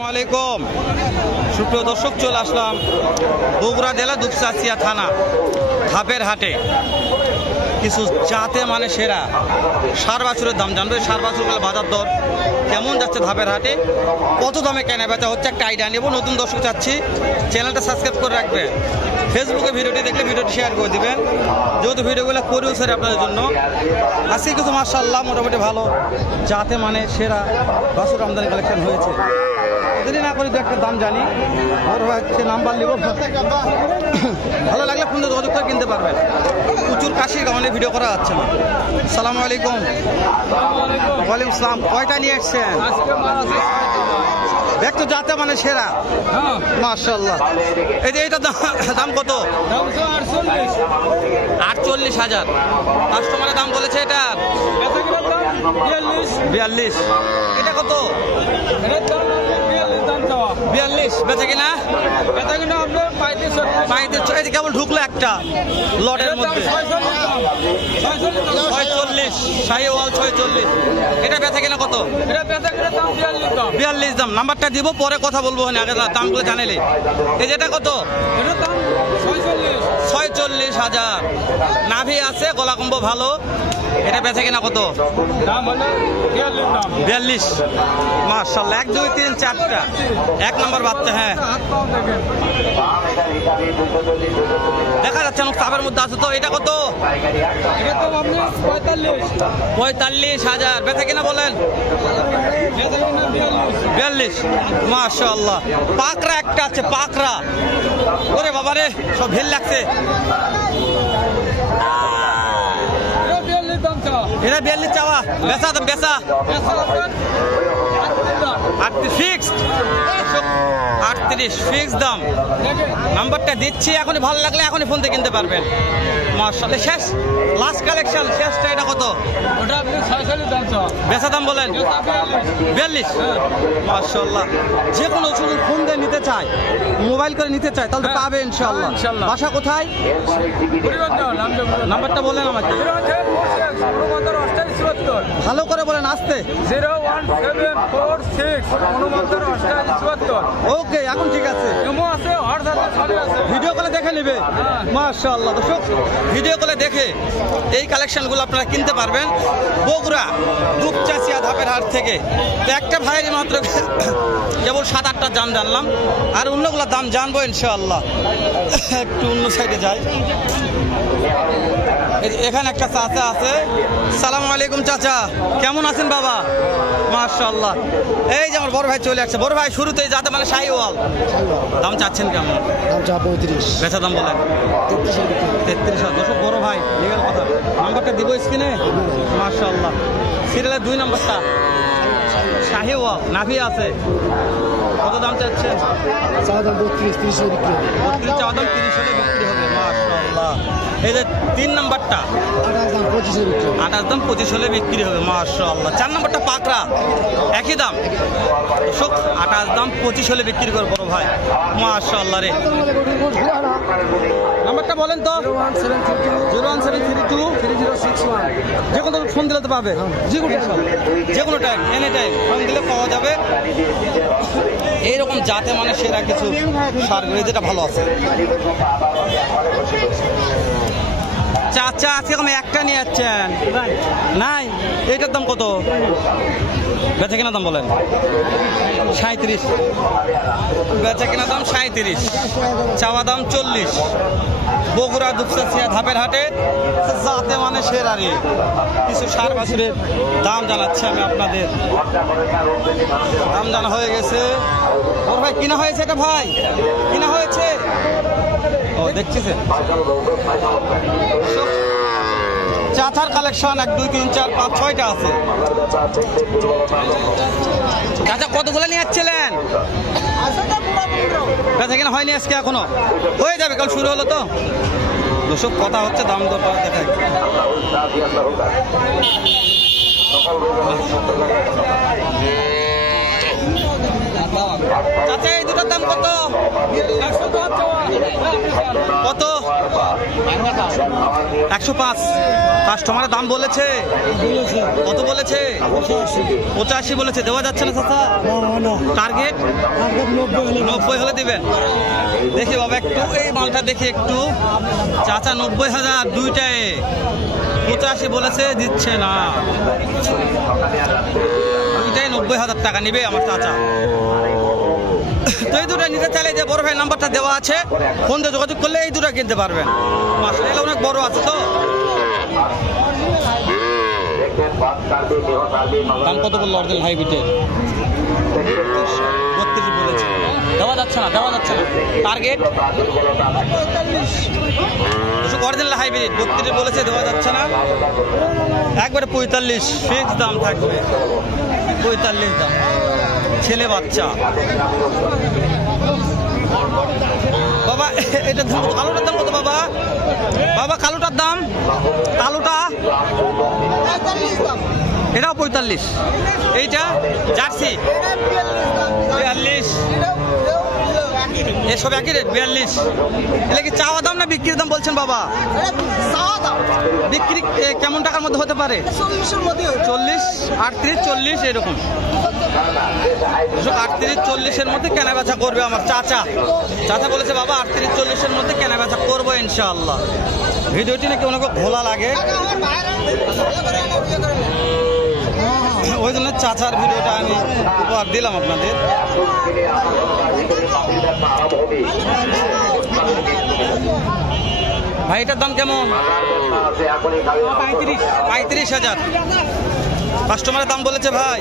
আসসালামাইকুম সুপ্রিয় দর্শক, চলে আসলাম বগুড়া জেলা দুপচাচিয়া থানা ধাপের হাটে। কিছু জাতে মানে সেরা সার বাছুরের দাম জানবে। সার বাছুরগুলো বাজার দর কেমন যাচ্ছে ধাপের হাটে, কত দামে কেনা বেচা হচ্ছে একটা আইডিয়া নেব। নতুন দর্শক চাচ্ছি চ্যানেলটা সাবস্ক্রাইব করে রাখবেন। ফেসবুকে ভিডিওটি দেখলে ভিডিওটি শেয়ার করে দিবেন, যেহেতু ভিডিওগুলো করেও স্যার আপনাদের জন্য। আজকে কিছু মাশাআল্লাহ মোটামুটি ভালো জাতে মানে সেরা বাছুর আমদানি কালেকশন হয়েছে। যদি না করি একটা দাম জানি, ওর হচ্ছে নাম্বার নিব, ভালো লাগলে ফোন দিয়ে যোগাযোগ করে কিনতে পারবেন। প্রচুর কাশির কারণে ভিডিও করা যাচ্ছে না। আসসালামু আলাইকুম। ওয়ালাইকুম আসসালাম। কয়টা নিয়ে এসছেন? একটু যাতে মানে সেরা মাশাআল্লাহ। এই যে এইটার দাম কত? 48,000। কাস্টমারের দাম বলেছে এটা 42। এটা কত? 42 বেচে কিনা? কেবল ঢুকলো একটা লটের মধ্যে 46 শাহিওয়াল 46। এটা বেচে কিনা কত? 42 দাম। নাম্বারটা দিব, পরে কথা বলবো, আগে দামগুলো জানালে। এই যেটা কত? 46,000। নাভি আছে, গলা কম্বো ভালো। এটা বেচে কিনা কত? 42। মাশাআল্লাহ। 1 2 3 4টা 1 নম্বর বাচ্চা। হ্যাঁ দেখা যাচ্ছে অনেক চাপের মধ্যে আছে তো। এটা কত? 45,000। বেচে কিনা বলেন? 42। মাশাআল্লাহ। পাকড়া একটা আছে, পাকড়া। ওরে বাবা রে, সব ভিড় লাগছে। এটা 42 চাওয়া, বেচা দাম বেচা 38 ফিক্স দাম। নাম্বারটা দিচ্ছি, এখনই ভালো লাগলে এখনই ফোন থেকে কিনতে পারবেন। মাশাআল্লাহ। শেষ লাস্ট কালেকশন, শেষটা এটা কত? ওটা আপনি 46 দাম চাও, বেচা দাম বলেন 42। মাশাআল্লাহ। যে কোনো শুধু ফোন দিয়ে নিতে চায়, মোবাইল করে নিতে চায়, তাহলে পাবে ইনশাআল্লাহ। বাসা কোথায়? নাম্বারটা বলেন আমাকে, ভালো করে বলেন আসতে। 01746। ওকে, এখন ঠিক আছে। ভিডিও কলে দেখে নেবে। মাশাআল্লাহ। দর্শক ভিডিও কলে দেখে এই কালেকশনগুলো আপনারা কিনতে পারবেন বগুড়া দুপচাচিয়া ধাপের হাট থেকে। তো একটা ভাইয়েরই মাত্র কেবল 7-8টা দাম জানলাম, আর অন্যগুলোর দাম জানবো ইনশাআল্লাহ। একটু অন্য সাইডে যাই। এখানে একটা চাচা আছে। সালাম আলাইকুম চাচা, কেমন আছেন বাবা? মাশাআল্লাহ। এই যে আমার বড় ভাই চলে আসছে। বড় ভাই শুরুতেই যাতে মানে শাহিওয়াল দাম চাচ্ছেন কেমন? দাম চা 35। বেচা দাম বলেন 33,000। দর্শক বড় ভাই লিগেল কথা, নাম্বারটা দিব স্ক্রিনে। মাশাআল্লাহ। সিরিয়ালের 2 নম্বরটা শাহিওয়াল, নাভি আছে। কত দাম চাচ্ছেন? চা দাম 32-30 বিক্রি হবে। 32 চা দাম 30 হলে বিক্রি হবে। মাশাআল্লাহ। এই যে 3 নম্বরটা 28 দাম 25 বিক্রি হবে। 28 দাম 25 হলে বিক্রি হবে। মাশাআল্লাহ। 4 নম্বরটা পাকড়া, একই দাম। দর্শক 28 দাম 25 হলে বিক্রি করবে বড় ভাই। মাশাআল্লাহ রে। নাম্বারটা বলেন তো। 01732 3061। যে কোনো ফোন দিলে তো পাবে, যে কোনো টাইম, এনি টাইম ফোন দিলে পাওয়া যাবে। এইরকম জাতে মানে সেরা কিছু সারগুলি যেটা ভালো আছে। চাচা আজকে আমি একটা নিয়ে যাচ্ছেন নাই? এইটার দাম কত? বেচা কেনা দাম বলেন 37। বেচা কেনা দাম 37, চাওয়া দাম 40। বগুড়া দুপচাচিয়া ধাপের হাটে যাতে মানে সেরা রে কিছু সার বাছুরের দাম জানাচ্ছি আমি আপনাদের। দাম জানা হয়ে গেছে। ওর ভাই কিনা হয়েছে, এটা ভাই কিনা হয়েছে। ও দেখতেছেন চাচার কালেকশন 1 2 3 4 5 6টা আছে। চাচা কতগুলো নিয়ে যাচ্ছিলেন? বেচা কিনা হয়নি আজকে, এখনো হয়ে যাবে, কাল শুরু হলো তো। দর্শক কথা হচ্ছে, দাম দর দেখায়। চাচা এই দুটোর দাম কত? কত? 105 কাস্টমারের দাম বলেছে, কত বলেছে? 85 বলেছে। দেওয়া যাচ্ছে না চাচা? টার্গেট 90 হলে দিবেন। দেখি বাবা একটু এই মালটা দেখি একটু। চাচা 90,000 দুইটায়, 85 বলেছে, দিচ্ছে না। দুইটাই 90,000 টাকা নিবে আমার চাচা। তো এই দুটো নিতে চাইলে যে বড় ভাই নাম্বারটা দেওয়া আছে, ফোন দিয়ে যোগাযোগ করলে এই দুটো কিনতে পারবেন। মাশাআল্লাহ অনেক বড় আছে তো। দাম কত বললো অরিজিনাল হাইব্রিডের? 32 বলেছে। দেওয়া যাচ্ছে না, দেওয়া যাচ্ছে না। টার্গেট অরিজিনাল হাইব্রিড 32 বলেছে, দেওয়া যাচ্ছে না। একবারে 45 ফিক্স দাম থাকবে, 45 দাম। ছেলে বাচ্চা বাবা। এটার দাম কত? কালোটার দাম কত বাবা? বাবা কালোটার দাম, কালোটা এটাও 45। এইটা জার্সি 42, এসব একই রেট 42। এটা কি চাওয়া দাম না বিক্রির দাম বলছেন বাবা? বিক্রি কেমন টাকার মধ্যে হতে পারে? 40, 38, 40 এরকম। 38, 40-এর মধ্যে কেনা বেচা করবে আমার চাচা। চাচা বলেছে বাবা 38, 40-এর মধ্যে কেনা বেচা করবো ইনশাআল্লাহ। ভিডিওটি নাকি অনেক ঘোলা লাগে, ওই জন্য চাচার ভিডিওটা আমি উপহার দিলাম আপনাদের। ভাই এটার দাম কেমন? 35,000 কাস্টমারের দাম বলেছে ভাই।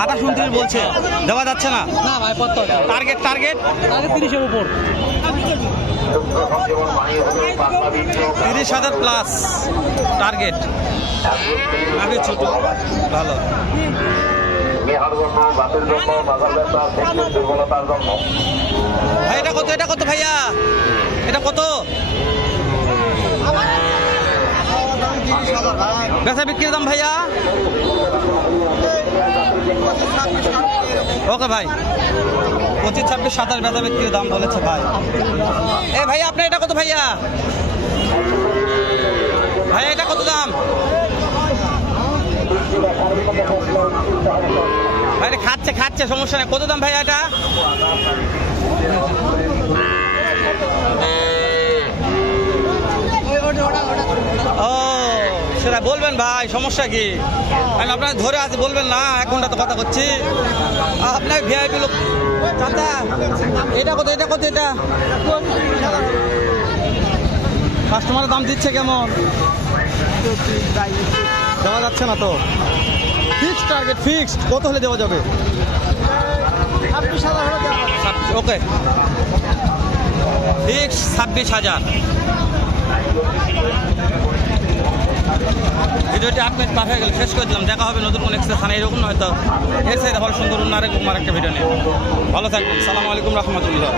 28-29 বলছে, দেওয়া যাচ্ছে না। ভাই টার্গেট টার্গেট 30-এর উপর। 30,000 প্লাস টার্গেট। আমি ছোট ভালো। ভাই এটা কত? এটা কত ভাইয়া? এটা কত? বেচা বিক্রির দাম ভাইয়া? ওকে ভাই 25, 26, 27 বেচা বিক্রির দাম বলেছে ভাই। এ ভাইয়া আপনি এটা কত ভাইয়া? ভাইয়া এটা কত দাম? ভাই খাচ্ছে খাচ্ছে, সমস্যা নেই। কত দাম ভাইয়া এটা? ও সেটা বলবেন ভাই, সমস্যা কি? আমি আপনার ধরে আছি, বলবেন না? 1 ঘন্টা তো কথা করছি। আপনার ভিআইপি লোক। চাচা এটা কত? এটা কত? এটা কাস্টমারের দাম দিচ্ছে কেমন? দেওয়া যাচ্ছে না তো। ফিক্সড টার্গেট, ফিক্সড কত হলে দেওয়া যাবে? 26,000। ওকে ফিক্স 26,000। ভিডিওটি 8 মিনিট পার হয়ে গেল, শেষ করে দিলাম। দেখা হবে নতুন কোনো এক্সপ্রেস থানা এরকম, হয়তো এর সাথে ভালো সুন্দর অন্য আরেকটা ভিডিও নিয়ে। ভালো থাকবেন। সালামু আলাইকুম রহমতুল্লাহ।